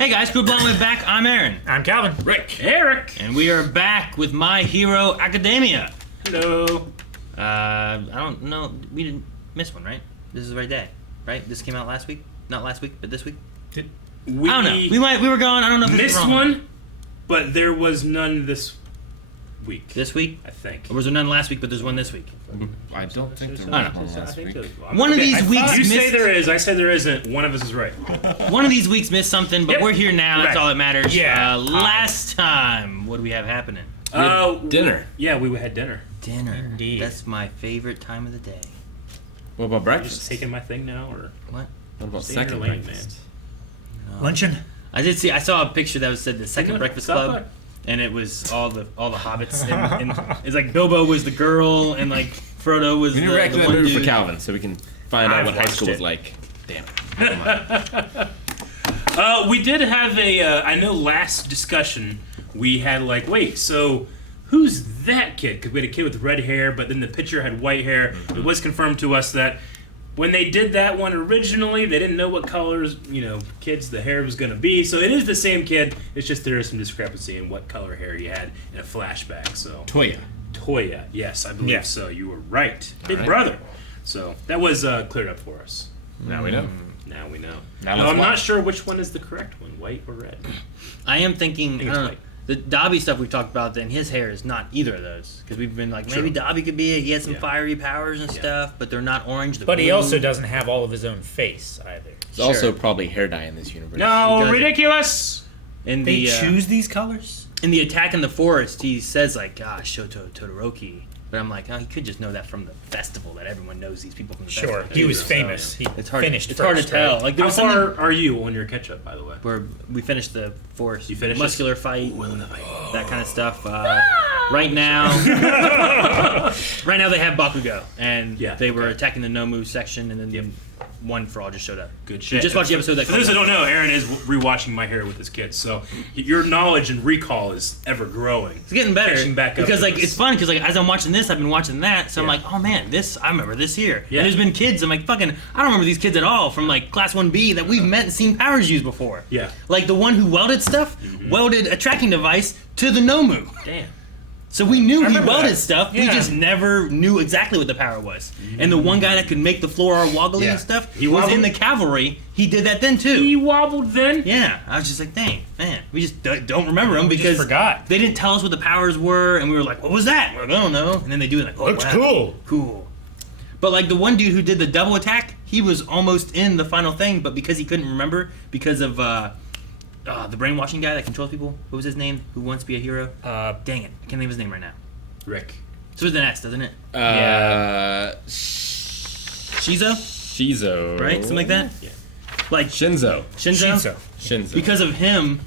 Hey guys, Crew Blonde back. I'm Aaron. I'm Calvin. Rick. Eric. And we are back with My Hero Academia. Hello. I don't know. We didn't miss one, right? This is the right day, right? This came out last week? Not last week, but this week? I don't know. We were going. I don't know if this missed is wrong. one, but there was none this week. This week? I think. Or was there none last week, but there's one this week? I don't think there I was don't one last week. One of these weeks You missed. say there is. I say there isn't. One of us is right. One of these weeks missed something, but Yep. we're here now. We're That's back. all that matters. Yeah. Last time, what do we have happening? Dinner. Yeah, we had dinner. Dinner. Indeed. That's my favorite time of the day. What about Are you breakfast? just taking my thing now, or What? What about Stay in your second lane, breakfast? Luncheon. I saw a picture that was said the Second Breakfast Stop Club. by. And it was all the hobbits, and it's like Bilbo was the girl, and like Frodo was We the, need to react to the that one movie dude. for Calvin so we can find out I've what high watched school it. was like. Damn it. We did have a. I know last discussion we had like, wait, so who's that kid? Because we had a kid with red hair, but then the picture had white hair. It was confirmed to us that when they did that one originally, they didn't know what colors, kids the hair was going to be. So it is the same kid. It's just there is some discrepancy in what color hair he had in a flashback. So Toya. Toya, yes, I believe Yeah. so. You were right, big right. brother. So that was cleared up for us. Now we know. Now we know. Now No, let's I'm watch. not sure which one is the correct one, white or red. I am thinking, think I it's don't know, white. the Dobby stuff we talked about. Then his hair is not either of those because we've been like maybe True. Dobby could be it. He has some Yeah. fiery powers and Yeah. stuff, but they're not orange. They're But he blue. also doesn't have all of his own face either. There's also probably hair dye in this universe. He No, doesn't. ridiculous. in They the choose these colors? in the Attack in the Forest. He says like, "Gosh, Shoto Todoroki," but I'm like, oh, he could just know that from the festival that everyone knows these people from the Sure. festival. He was So, famous. He It's hard. finished It's hard to first, tell. right? Like there How was something far are you on your catch-up, by the way? where we finished the forest, You finished muscular fight, that kind of stuff. Right now, right now they have Bakugo, and Yeah, they were okay. attacking the Nomu section, and then Yep. One for all just showed up. Good We shit. just watched the episode that. For those who don't know, Aaron is rewatching My Hair with his kids, so your knowledge and recall is ever growing. It's getting better Catching back up because to like us. it's fun because like as I'm watching this, I've been watching that, so I'm Yeah. like, oh man, this I remember this here. Yeah. And there's been kids. I'm like, fucking, I don't remember these kids at all from like class 1B that we've met and seen powers used before. Yeah. Like the one who welded stuff, welded a tracking device to the Nomu. Damn. So we knew he remember welded that. stuff. We Yeah. just never knew exactly what the power was. And the one guy that could make the floor all wobbly Yeah. and stuff He was in wobbled? the cavalry. He did that then too. He wobbled then? Yeah, I was just like, dang, man, we just don't remember them We just because forgot. they didn't tell us what the powers were, and we were like, what was that? We're like, I don't know. And then they do it like, oh, Looks wow. cool. Cool. But like the one dude who did the double attack, he was almost in the final thing, but because he couldn't remember because of the brainwashing guy that controls people, what was his name? Who wants to be a hero? Dang it, I can't think of his name right now. Rick. So it's an S, doesn't it? Shizo, Shizo. right? Something like that. Yeah. Like Shinzo. Shinzo. Shinzo. Because of him,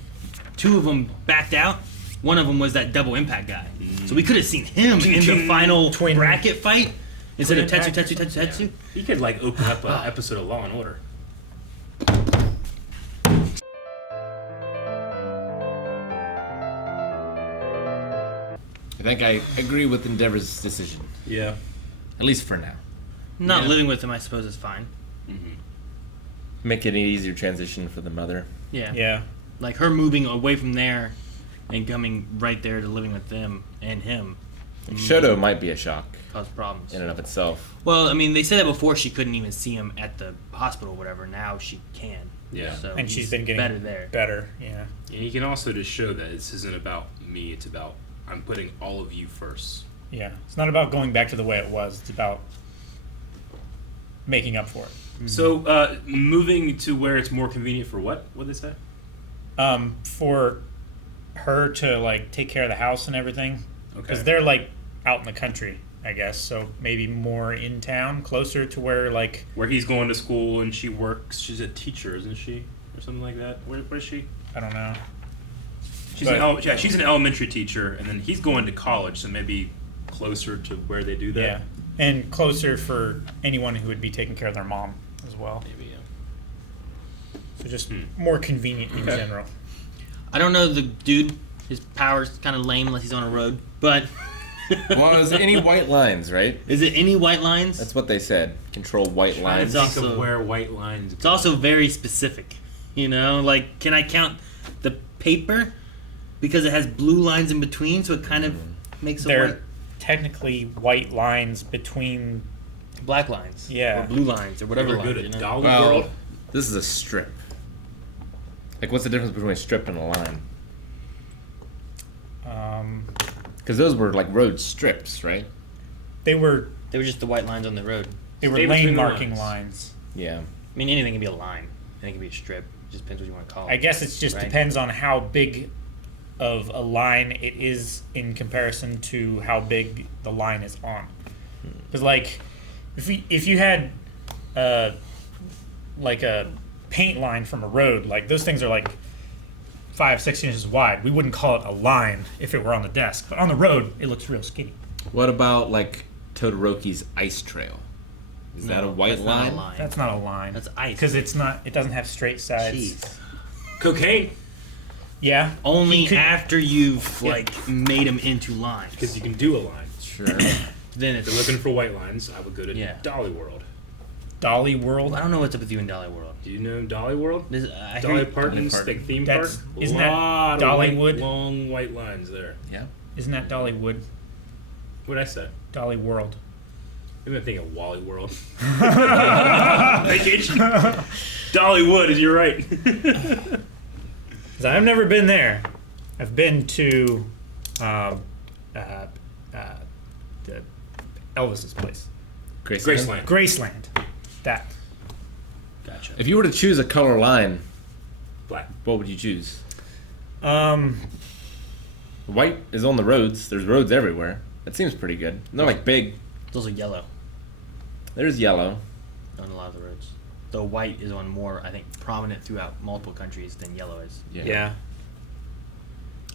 two of them backed out. One of them was that double impact guy. So we could have seen him in the final Twin- bracket fight instead of Twin Tetsu, impact. Tetsu, Tetsu, Tetsu. He could like open up an episode of Law and Order. I think I agree with Endeavor's decision. Yeah. At least for now. Not Yeah. living with him, I suppose, is fine. Make it an easier transition for the mother. Yeah. Yeah. Like her moving away from there and coming right there to living with them and him Shoto might be a shock caused problems. in and of itself. Well, I mean, they said that before she couldn't even see him at the hospital or whatever. Now she can. Yeah. So And she's he's been getting better there. Better, yeah. And you can also just show that this isn't about me, it's about I'm putting all of you first. Yeah. It's not about going back to the way it was. It's about making up for it. So, moving to where it's more convenient for what? What'd they say? For her to like take care of the house and everything, because Okay. they're like out in the country, I guess. So maybe more in town, closer to where like Where he's going to school and she works. She's a teacher, isn't she? Or something like that. Where is she? I don't know. She's But- yeah, she's an elementary teacher, and then he's going to college, so maybe closer to where they do that. Yeah, and closer for anyone who would be taking care of their mom as well. Maybe, yeah. So just more convenient in Okay. general. I don't know the dude. His power's kind of lame unless he's on a road. But Well, it was any white lines, right? is it any white lines? That's what they said. Control white I lines. think also- of where white lines. It's also very specific. You know, like, can I count the paper because it has blue lines in between, so it kind of makes a They're white, technically white lines between. black lines, Yeah. or blue lines, or whatever Ever lines. good You at know? Dolly Well, World? this is a strip. Like, what's the difference between a strip and a line? Because those were like road strips, right? They were They were just the white lines on the road. they were Stay lane between the marking lines. lines. Yeah. I mean, anything can be a line. Anything can be a strip. It just depends what you want to call it. I guess it just Right. depends on how big of a line it is in comparison to how big the line is on. Because like, if you had like a paint line from a road, like those things are like 5-6 inches wide. We wouldn't call it a line if it were on the desk, but on the road it looks real skinny. What about like Todoroki's ice trail? Is that a white that's not line? a line. That's not a line. That's ice. Because it's not. It doesn't have straight sides. Jeez. Cocaine. Yeah. Only He could- after you've like made them into lines. Because you can do a line. Sure. Then If it's you're looking for white lines, I would go to Yeah. Dolly World. Dolly World. I don't know what's up with you in Dolly World. Do you know Dolly World? I Dolly hear, Parton's Parton. big theme That's- park. isn't that Lot of Dollywood? long white lines there. Yeah. Isn't that Dollywood? What'd I say? Dolly World. Maybe I'm thinking of Wally World. Vacation. Dollywood, you're right. 'Cause I've never been there. I've been to the Elvis's place, Graceland. Graceland. That gotcha. If you were to choose a color line, Black. what would you choose? um White is on the roads. There's roads everywhere. That seems pretty good. They're like big. Those are yellow There's yellow. on a lot of the roads. Though white is on more, I think, prominent throughout multiple countries than yellow is. yeah.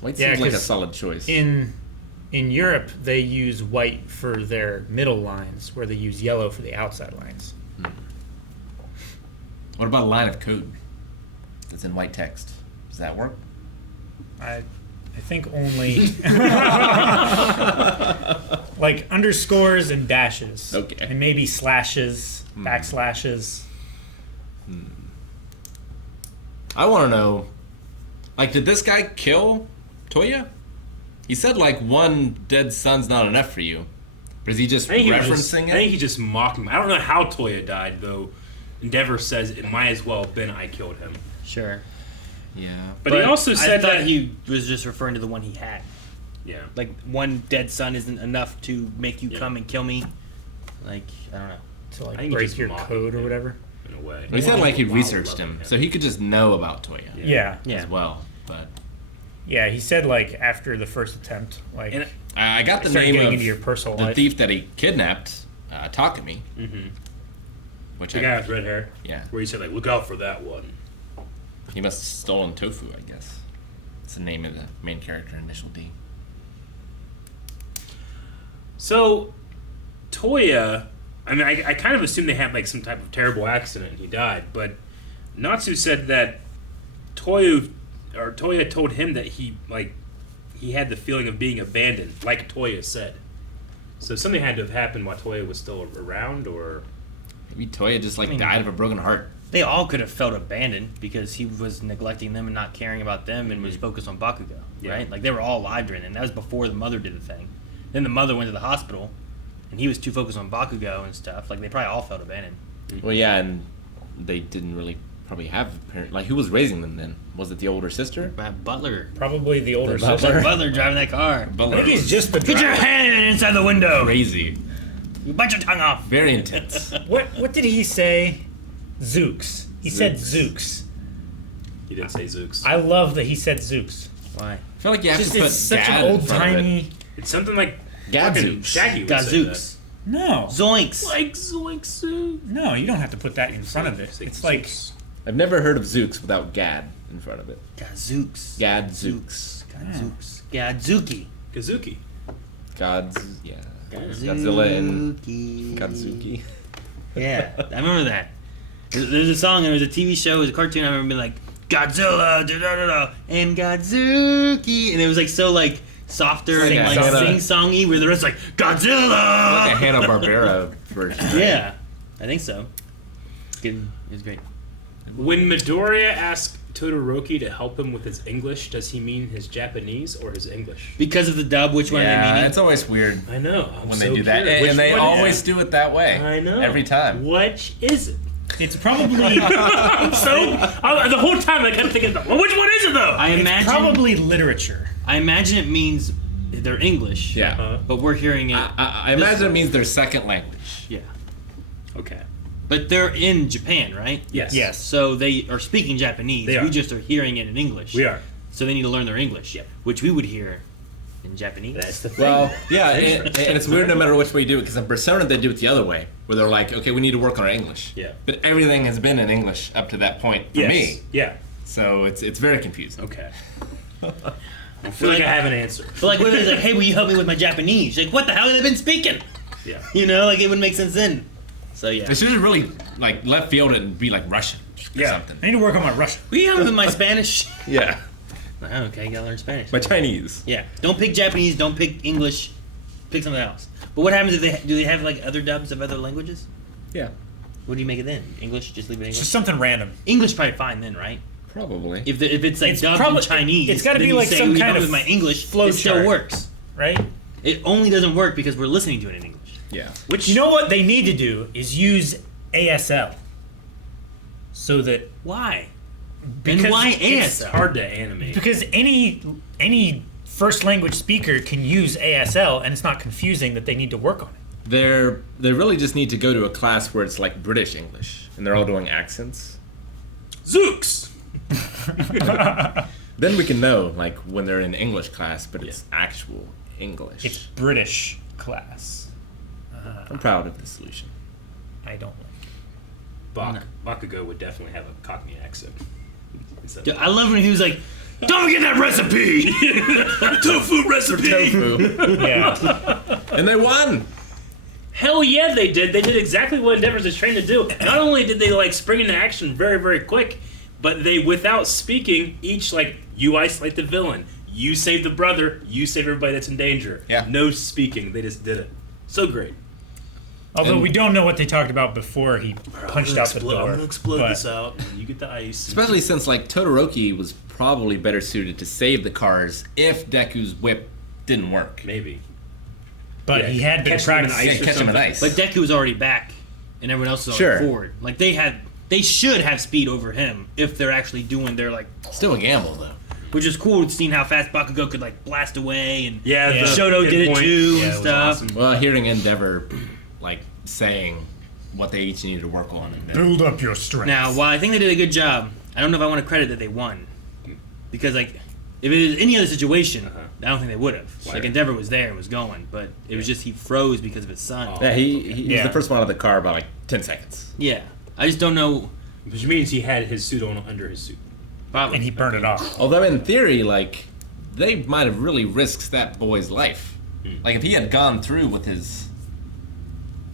White Yeah, seems like a 'cause solid choice. In Europe, they use white for their middle lines, where they use yellow for the outside lines. What about a line of code that's in white text? Does that work? I think only like underscores and dashes. Okay. And maybe slashes, backslashes. I want to know, like, did this guy kill Toya? He said, like, one dead son's not enough for you. But is he just I think referencing I think it? he just mocked him. I don't know how Toya died, though. Endeavor says it might as well have been I killed him. Sure. Yeah. But he also said I thought that he was just referring to the one he had. Yeah. Like, one dead son isn't enough to make you Yeah. come and kill me. Like, I don't know. To I like think he break just your mocked code or him. whatever. In a way. He said, like, he While researched loving him, so he could just know about Toya Yeah. Yeah. as well. But Yeah, he said like after the first attempt, like And I got the start name getting of into your personal the life. thief that he kidnapped, Takumi. Mhm. Which the guy with red hair. yeah, Where he said, like, look out for that one. he must have stolen tofu, I guess. It's the name of the main character, initial D. So, Toya, I mean, I kind of assumed they had, like, some type of terrible accident and he died, but Natsu said that Toya told him that he had the feeling of being abandoned, like Toya said. So something had to have happened while Toya was still around, or... Maybe Toya just like I mean- died of a broken heart. They all could have felt abandoned because he was neglecting them and not caring about them and was focused on Bakugo, Yeah. right? Like, they were all alive during then. That was before the mother did the thing. Then the mother went to the hospital, and he was too focused on Bakugo and stuff. Like, they probably all felt abandoned. Well, yeah, and they didn't really probably have a parent. Like, who was raising them then? Was it the older sister? Butler. Probably the older The sister. butler. Butler driving that car. I Butler. think he's just the Get your driver. hand inside the window! Crazy. You bite your tongue off! Very intense. What did he say? Zooks. He said Zooks. He didn't say Zooks. I love that he said Zooks. Why? I feel like you have Just to put it's such Gad an in front of it. old-timey. It's something like Gadzooks. Shaggy would say that. Gazooks. No. Zoinks! Like Zoink No, you don't have to put that in front of it. It's like Zooks. I've never heard of Zooks without Gad in front of it. Gazooks. Gadzooks. Gadzooks. Gadzuki. Kazuki. Gods, yeah. Godzilla and Gadzuki. Godzuki. Yeah, I remember that. There's a song, there was a TV show, it was a cartoon, I remember being like, Godzilla, da-da-da-da, and Godzuki, and it was like so like softer It's and like like a Hanna- sing-songy, where the rest like, Godzilla! Like a Hanna-Barbera version. Right? Yeah, I think so. It was great. When Midoriya asks Todoroki to help him with his English, does he mean his Japanese or his English? Because of the dub, which one are they Yeah, meaning? it's always weird I know. when they do that, and they always do it that way. I know. Every time. Which is it? It's probably The whole time I kept thinking, well, which one is it though? I imagine. probably literature. I imagine it means they're English. Yeah. But we're hearing it. I imagine it means their second language. Yeah. Okay. But they're in Japan, right? Yes. Yes. So they are speaking Japanese. They are. We just are hearing it in English. We are. So they need to learn their English, Yep. which we would hear in Japanese. That's the thing. Well, yeah, and it's weird no matter which way you do it, because in Persona they do it the other way, where they're like, okay, we need to work on our English. Yeah. But everything has been in English up to that point for Yes. me, Yeah. so it's very confusing. Okay. I feel like I have an answer. But like, what if it's like, hey, will you help me with my Japanese? Like, what the hell have they been speaking? Yeah. You know, like it wouldn't make sense then. So yeah. They should just really like left field it and be like Russian or Yeah. something. I need to work on my Russian. Will you help me with my Spanish? Yeah, Okay, you gotta learn Spanish. my Chinese. Yeah. Don't pick Japanese. Don't pick English. Pick something else. But what happens if do they have like other dubs of other languages? Yeah, What do you make it then? English? Just leave it It's English. just something random. English probably fine then, right? probably. If it's like It's dubbed probably- in Chinese, it's gotta then be you like say, some "Will you kind help me of with my English. flow It still chart. works. Right? It only doesn't work because we're listening to it in English. Yeah. Which You know what they need to do is use ASL. So that Why? because And why it's ASL? hard to animate. because any first language speaker can use ASL and it's not confusing that they need to work on it. They really just need to go to a class where it's like British English and they're all doing accents. Zooks. Then we can know like when they're in English class, but it's actual English. It's British class. I'm proud of the solution. I don't like Bakugo would definitely have a Cockney accent. So- Dude, I love when he was like, "Don't forget that recipe, tofu recipe." Tofu. it. Yeah. And they won. Hell yeah, they did. They did exactly what Endeavors is trained to do. Not only did they like spring into action very, very quick, but they, without speaking, each like you isolate the villain, you save the brother, you save everybody that's in danger. Yeah. No speaking. They just did it. So great. Although And- we don't know what they talked about before he punched out the door. I'm gonna explode but this out. And you get the ice. Especially since like Todoroki was probably better suited to save the cars if Deku's whip didn't work. Maybe. But Yeah, he had been catch them in practicing. ice Yeah, or catch him in something. ice. But Deku was already back, and everyone else was Sure. forward. Like they should have speed over him if they're actually doing their like, Still a gamble though. which is cool. Seeing how fast Bakugo could like blast away, and Yeah, Yeah. the Shoto hit did it point. too Yeah, and it was stuff. awesome. Well, hearing Endeavor like saying what they each needed to work on. And then, Build up your strength. now while I think they did a good job, I don't know if I want to credit that they won, because like if it was any other situation, I don't think they would have. Like Endeavor was there and was going, but it was just he froze because of his son. Oh. yeah, he was Yeah. the first one out of the car by like 10 seconds. Yeah, I just don't know. Which means he had his suit on under his suit. Probably. and he burned it off. Although in theory, like they might have really risked that boy's life. Like if he had gone through with his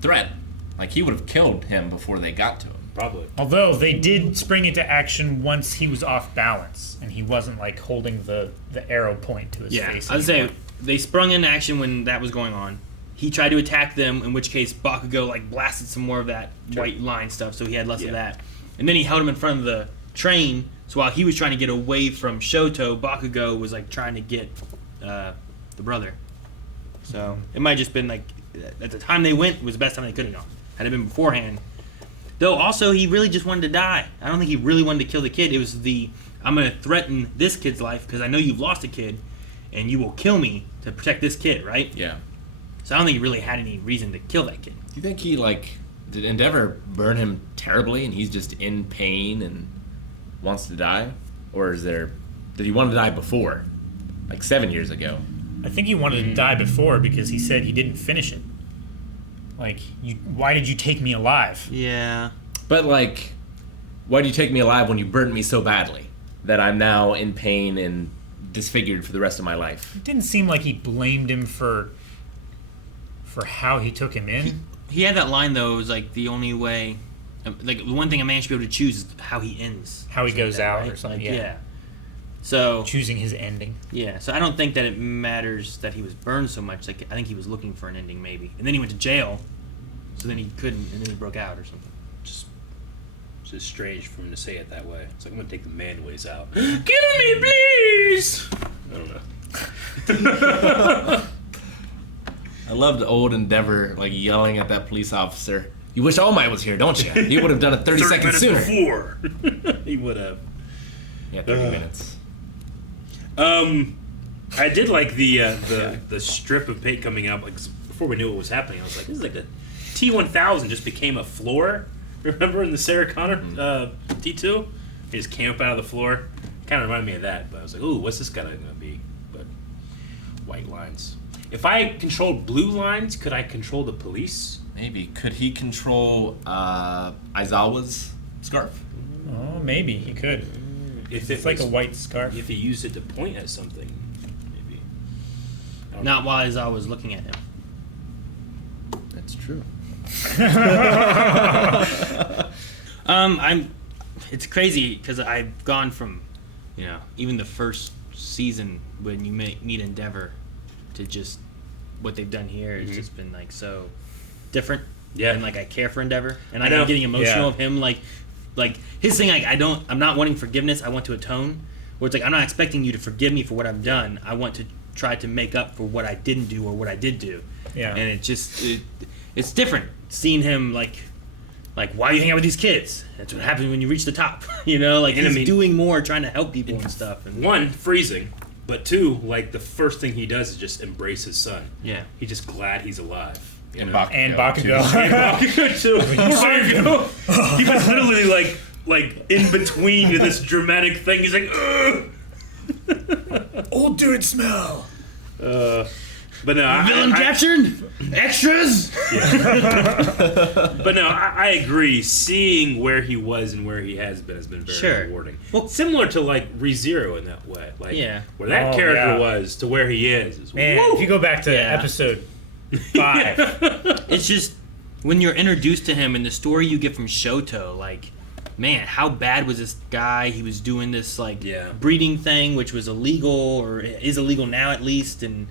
threat, like he would have killed him before they got to him. Probably. Although they did spring into action once he was off balance and he wasn't like holding the arrow point to his Yeah, face. I'd say anymore. they sprung into action when that was going on. He tried to attack them, in which case Bakugo like blasted some more of that white line stuff, so he had less of Yeah. that. And then he held him in front of the train, so while he was trying to get away from Shoto, Bakugo was like trying to get the brother. So it might have just been like at the time they went was the best time they could have gone. Had it been beforehand. Though also he really just wanted to die. I don't think he really wanted to kill the kid. It was I'm going to threaten this kid's life because I know you've lost a kid, and you will kill me to protect this kid, right? Yeah. So I don't think he really had any reason to kill that kid. Do you think he like did Endeavor burn him terribly and he's just in pain and wants to die? Or did he want to die before? Like 7 years ago. I think he wanted to die before because he said he didn't finish it. Like, why did you take me alive? Yeah. But like, why do you take me alive when you burned me so badly that I'm now in pain and disfigured for the rest of my life? It didn't seem like he blamed him for how he took him in. He had that line though. It was like the only way, like the one thing a man should be able to choose is how he ends, How he Something goes like that, out right? or something, Like, yeah. So Choosing his ending. yeah, so I don't think that it matters that he was burned so much. Like I think he was looking for an ending maybe, and then he went to jail, so then he couldn't, and then he broke out or something. Just just strange for him to say it that way. It's like, I'm gonna take the man ways out. Kill me, please! I don't know. I loved old Endeavor like yelling at that police officer. You wish All Might was here, don't you? He would have done it 30 seconds sooner. Before. He would have. Yeah, 30 minutes. I did like the strip of paint coming out. Like before we knew what was happening, I was like, this is like the T1000 just became a floor. Remember in the Sarah Connor T2? He just came up out of the floor. Kind of reminded me of that. But I was like, ooh, what's this guy going to be? But white lines. If I controlled blue lines, could I control the police? Maybe. Could he control Aizawa's scarf? Oh, maybe he could. If It's like a white scarf. If he used it to point at something, maybe. Not while I was looking at him. That's true. It's crazy because I've gone from, even the first season when you meet Endeavor to just what they've done here. It's just been like so different. Yeah. And like I care for Endeavor, and I know. I'm getting emotional Yeah. of him. Like his thing. Like I'm not wanting forgiveness. I want to atone. Where it's like I'm not expecting you to forgive me for what I've done. I want to try to make up for what I didn't do or what I did do. Yeah. And it's different seeing him like why are you hanging out with these kids? That's what happens when you reach the top. Like And I he's mean- doing more, trying to help people and stuff. And One, freezing. But two, like the first thing he does is just embrace his son. yeah, He's just glad he's alive. you And know? Bakugo. And Bakugo. And Bakugo too. Bakugo. He was literally like in between this dramatic thing. He's like, ugh. Old dude smell. But no, villain captured, extras. But no, I agree. Seeing where he was and where he has been very Sure. rewarding. Well- similar to like ReZero in that way. Like Yeah. where that Oh, character yeah. was to where he is. Man, woo. if you go back to Yeah. episode 5, It's just when you're introduced to him and the story you get from Shoto, like, man, how bad was this guy? He was doing this Yeah. breeding thing, which was illegal or is illegal now at least, and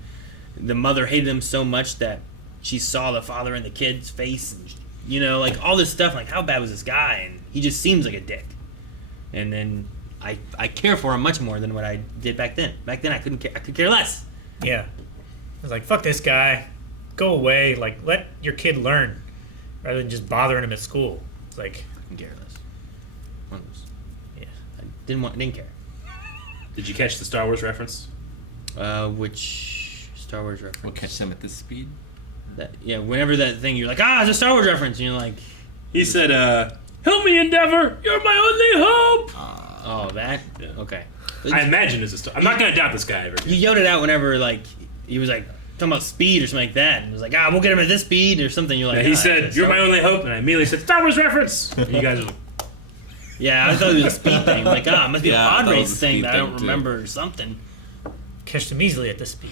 the mother hated him so much that she saw the father in the kid's face, and like all this stuff. Like, how bad was this guy? And he just seems like a dick. And then I care for him much more than what I did back then. Back then I couldn't care. I could care less. yeah. I was like, fuck this guy. Go away. Like, let your kid learn rather than just bothering him at school. It's like, I could care less. One of those. yeah. I didn't care. Did you catch the Star Wars reference? Which Star Wars reference? We'll catch them at this speed. Whenever that thing, you're like, it's a Star Wars reference, and you're like, He said, "Help me, Endeavor. You're my only hope." oh, that? Yeah. Okay. I imagine it's a Star. I'm not gonna doubt this guy ever. You yelled it out whenever, like, he was like, talking about speed or something like that, and it was like, we'll get him at this speed or something. You're like, Yeah, he that's said, a "You're Star-" my only hope," and I immediately said, "Star Wars reference." And you guys are like, Yeah, I thought it was a speed thing. Like, it must be Yeah, a I pod thought it was race a thing speed that I don't thing, too. remember or something. Catch them easily at this speed.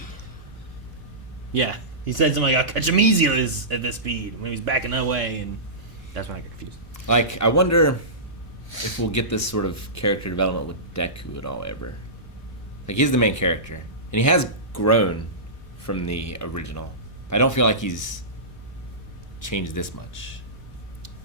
Yeah. He said something like, I'll catch him easy at this speed when he was backing away, and that's when I got confused. Like, I wonder if we'll get this sort of character development with Deku at all ever. Like, he's the main character, and he has grown from the original. I don't feel like he's changed this much.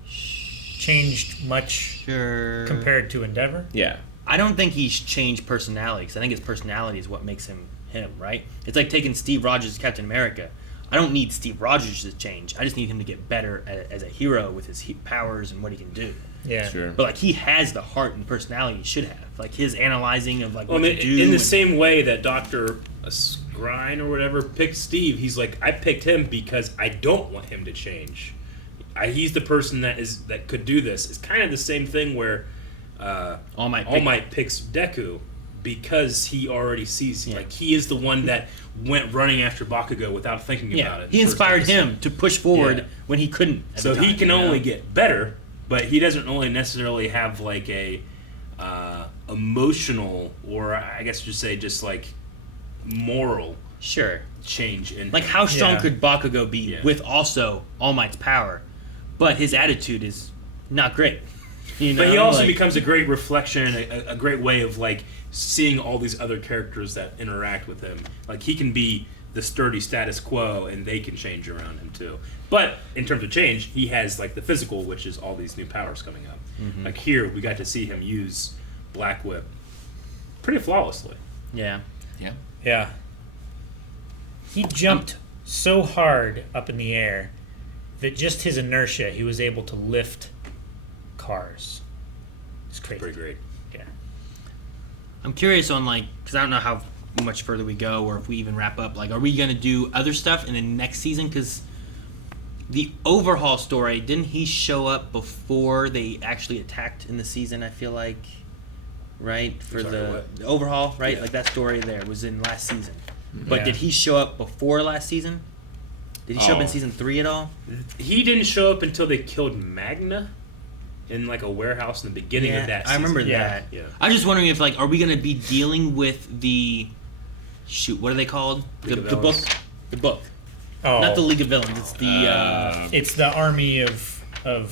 Changed much Sure. compared to Endeavor. Yeah. I don't think he's changed personality, because I think his personality is what makes him him, right? It's like taking Steve Rogers as Captain America. I don't need Steve Rogers to change. I just need him to get better as a hero with his powers and what he can do. Yeah. Sure. But like he has the heart and personality he should have. Like his analyzing of like well, what I to mean, do. in the and- same way that Dr. Skrine or whatever picked Steve, he's like, I picked him because I don't want him to change. He's the person that could do this. It's kind of the same thing where All Might All Might picks Deku because he already sees, Yeah. like, he is the one that went running after Bakugo without thinking about Yeah, it. he First inspired episode. him to push forward Yeah. when he couldn't. At So the time, he can you know? only get better, but he doesn't only necessarily have like a emotional, or I guess just say just like moral Sure. change in Like how strong Yeah. could Bakugo be Yeah. with also All Might's power, but his attitude is not great. You know, But he also like- becomes a great reflection, a great way of like seeing all these other characters that interact with him. Like he can be the sturdy status quo, and they can change around him too. But in terms of change, he has like the physical, which is all these new powers coming up. Like here, we got to see him use Black Whip pretty flawlessly. Yeah. Yeah. Yeah. He jumped so hard up in the air that just his inertia, he was able to lift cars. It's crazy. Pretty great. Yeah. I'm curious on like, because I don't know how much further we go or if we even wrap up. Like, are we gonna do other stuff in the next season? Because the overhaul story, didn't he show up before they actually attacked in the season? I feel like, right, for Sorry, the what? overhaul, right? Yeah. Like that story there was in last season. But Yeah. did he show up before last season? Did he show up in Oh. season 3 at all? He didn't show up until they killed Magna in like a warehouse in the beginning of that season. I remember Yeah. that. Yeah. I was just wondering if like, are we gonna be dealing with the what are they called? League of The book. Villains. The book. Oh, Not the League of Villains. It's the it's the army of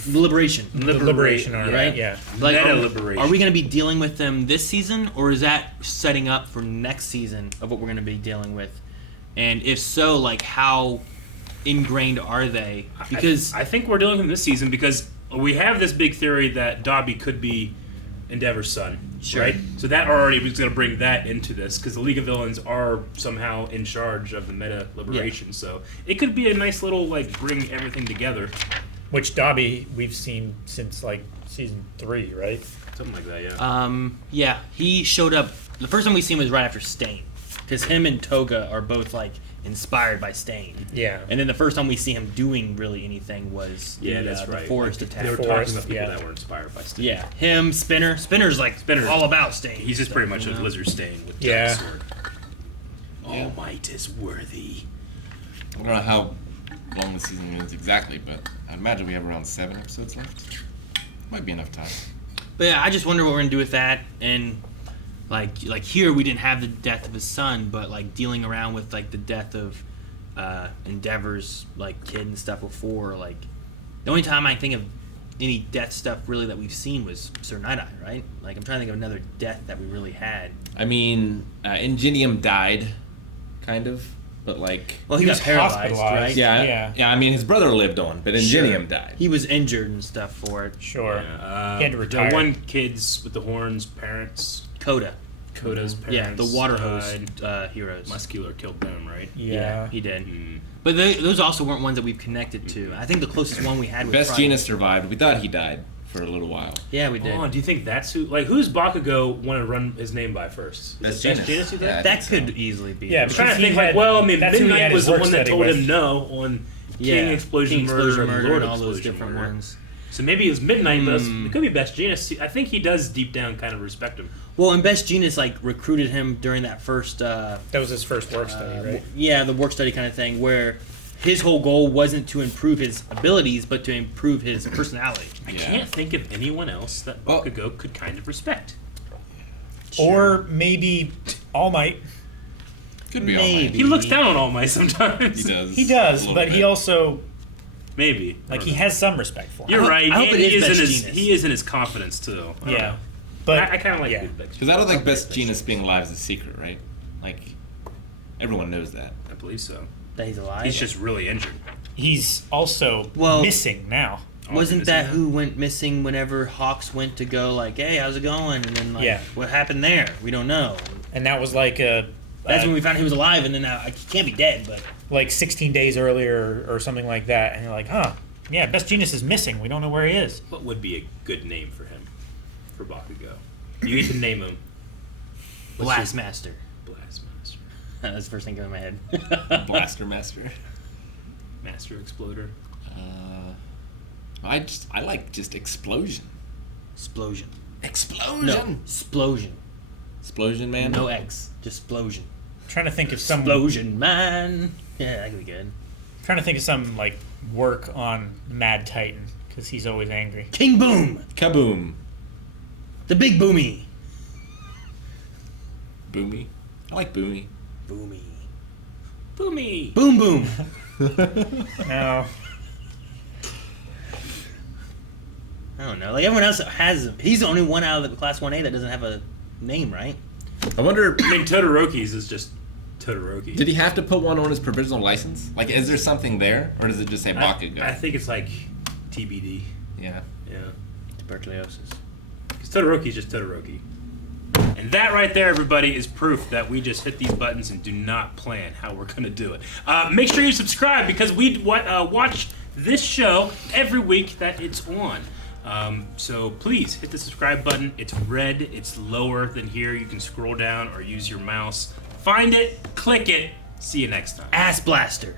Liberation. the Liberation Army, right? Yeah. Like, Meta are, Liberation. are we going to be dealing with them this season, or is that setting up for next season of what we're going to be dealing with? And if so, like, how ingrained are they? Because I think we're dealing with him this season because we have this big theory that Dobby could be Endeavor's son, Sure. right? So that already was going to bring that into this because the League of Villains are somehow in charge of the Meta Liberation. So it could be a nice little like bring everything together, Which Dobby we've seen since like season 3, right? something like that. Yeah. yeah, he showed up. The first time we see him was right after Stain, because him and Toga are both like inspired by Stain. Yeah. And then the first time we see him doing really anything was Yeah, the, that's the right. forest Like, attack. They were Forest, talking about people yeah. that were inspired by Stain. Yeah, him, Spinner. Spinner's like Spinner. all about Stain. He's just stuff, pretty much you a know? lizard Stain with Yeah. Dark sword. All might is worthy. I don't know how long the season is exactly, but I'd imagine we have around 7 episodes left. Might be enough time. But yeah, I just wonder what we're gonna do with that. And like here, we didn't have the death of his son, but like dealing around with like the death of Endeavor's like kid and stuff before. Like the only time I think of any death stuff really that we've seen was Sir Night-Eye, right? Like I'm trying to think of another death that we really had. I mean, Ingenium died, kind of, but like... Well, he He was got paralyzed, hospitalized. right? Yeah. Yeah, I mean, his brother lived on, but Ingenium died. He was injured and stuff for it. Sure. Yeah, He had to retire. The one kid's with the horns, parents, Coda. Coda's parents. Yeah, the water died. hose heroes. Muscular killed them, right? Yeah. he did. Mm. But those also weren't ones that we've connected to. I think the closest one we had was Best Friday. Genius survived. We thought he died for a little while. Yeah, we did. Oh, do you think that's who? Like, who's Bakugo want to run his name by first? Is Best it Genius. Best Genius who did? Yeah. I That think could easily be. Yeah, I'm trying to Because think. he Like, had- well, I mean, that's who he Midnight had was his the work one that study told with. him no on King Explosion King Murder and Lord and all those Explosion different Murder. ones. So maybe it was Midnight, but it could be Best Genius. I think he does deep down kind of respect him. Well, and Best Genius like recruited him during that first, That was his first work study, right? yeah, the work study kind of thing, where his whole goal wasn't to improve his abilities, but to improve his personality. I Yeah. can't think of anyone else that Well- Bakugo could kind of respect. Or maybe All Might. Could be all Maybe. right. He looks down on All Might sometimes. He does. He does, a little but he bit. also Maybe. like he has some respect for him. You're I hope- right. I hope and it is he is in Best his Genius. he is in his confidence too. I don't Yeah. know. But I kind of like yeah. good Best Because I don't think Best Best Genius being alive is a secret, right? Like, everyone knows that. I believe so. That he's alive. He's just really injured. he's also Well- missing now. Wasn't Oh, that missing who went missing whenever Hawks went to go like, hey, how's it going? And then like, Yeah. what happened there? We don't know. And that was like a That's when we found he was alive, and then he can't be dead, but like 16 days earlier or something like that. And you're like, huh, yeah, Best Genius is missing. We don't know where he is. What would be a good name for him? For Bakugo. You need to name him. What's his- Blastmaster. Blastmaster. That's the first thing that came to my head. Blaster Master. Master Exploder. I like just explosion. Explosion. Explosion. No, explosion. Explosion, man. No X, just explosion. Trying to think of some Explosion, man. Yeah, that could be good. trying to think of some like work on Mad Titan because he's always angry. King Boom, Kaboom. the big boomy. Boomy. I like Boomy. Boomy. Boomy. Boom boom. No, I don't know. Like everyone else has. He's the only one out of the Class 1A that doesn't have a name, right? I wonder. I mean, Todoroki's is just Todoroki. Did he have to put one on his provisional license? Like, is there something there, or does it just say Bakugo? I think it's like TBD. Yeah. Yeah. Tuberculosis. Because Todoroki is just Todoroki. And that right there, everybody, is proof that we just hit these buttons and do not plan how we're going to do it. Make sure you subscribe because we watch this show every week that it's on. So please hit the subscribe button. It's red. It's lower than here. You can scroll down or use your mouse. Find it. Click it. See you next time. Ass Blaster.